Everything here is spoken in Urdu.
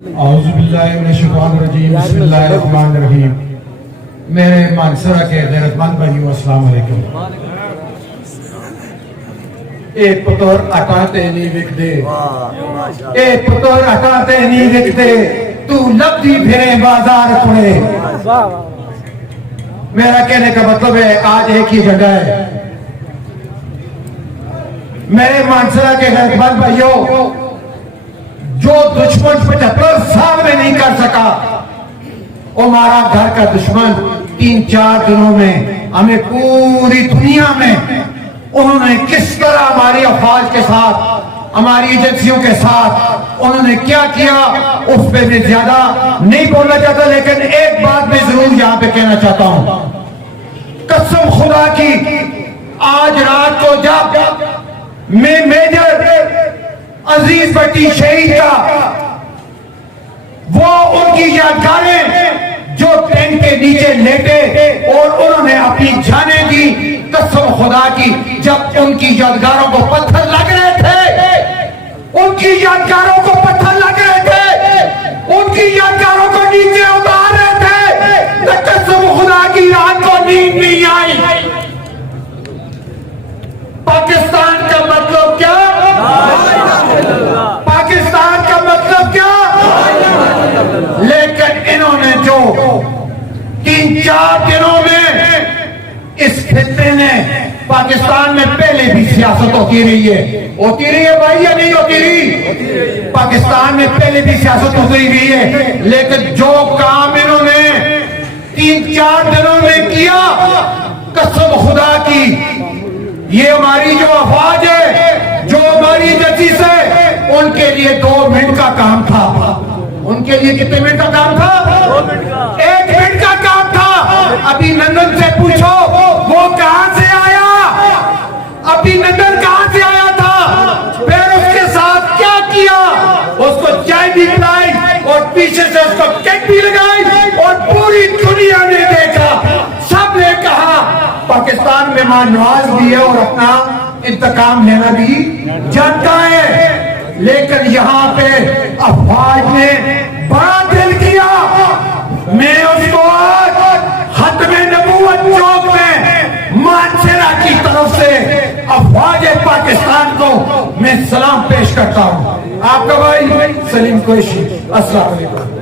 اعوذ باللہ من الشیطان الرجیم بسم اللہ الرحمن الرحیم. میرے مانسرہ کے غیرت مند بھائیو السلام علیکم. اے پتر اکاتے نہیں وک دے, اے پتر اکاتے نہیں وک دے, تو لبدی پھرے بازار کھڑے. میرا کہنے کا مطلب ہے آج ایک ہی جگہ ہے. میرے مانسرہ کے غیرت مند بھائیو, جو دشمن 75 سال میں نہیں کر سکا, ہمارا گھر کا دشمن 3-4 دنوں میں ہمیں پوری دنیا میں انہوں نے کس طرح ہماری افواج کے ساتھ, ہماری ایجنسیوں کے ساتھ انہوں نے کیا کیا, اس پہ میں زیادہ نہیں بولنا چاہتا, لیکن ایک بات میں ضرور یہاں پہ کہنا چاہتا ہوں. قسم خدا کی, آج رات کو جب میں میجر عزیز بٹی شہید کا وہ ان کی یادگاریں جو ٹینٹ کے نیچے لیٹے اور انہوں نے اپنی جانیں دی, قسم خدا کی جب ان کی یادگاروں کو پتھر لگ رہے تھے, ان کی یادگاروں کو پتھر لگ رہے تھے, ان کی یادگاروں کو نیچے اتار رہے تھے, تو قسم خدا کی رات کو نیند نہیں آئی. پاکستان کا مطلب کیا, پاکستان کا مطلب کیا, لیکن انہوں نے جو 3-4 دنوں میں اس خطے نے, پاکستان میں پہلے بھی سیاست ہوتی رہی ہے بھائی یا نہیں ہوتی رہی, پاکستان میں پہلے بھی سیاست ہوتی رہی ہے, لیکن جو کام انہوں نے 3-4 دنوں میں کیا, قسم خدا کی یہ ہماری جو افواج ہے, جو ہماری ایجنسی سے, ان کے لیے 2 منٹ کا کام تھا. ان کے لیے کتنے منٹ کا کام تھا, 1 منٹ کا کام تھا. ابھی لندن سے پوچھو وہ کہاں سے آیا, ابھی لندن کہاں سے آیا تھا, پھر اس کے ساتھ کیا کیا, اس کو چائے بھی پلائی اور پیچھے سے اس کو کیک بھی لگائی, اور پوری دنیا نے دیکھا, سب نے کہا پاکستان مہمان نواز بھی ہے اور اپنا انتقام لینا بھی جانتا ہے. لیکن یہاں پہ افواج نے بڑا دل کیا. میں اس کو آج ختم نبوت چوک میں مانسرہ کی طرف سے افواج پاکستان کو میں سلام پیش کرتا ہوں. آپ کا بھائی سلیم قریشی. السلام علیکم.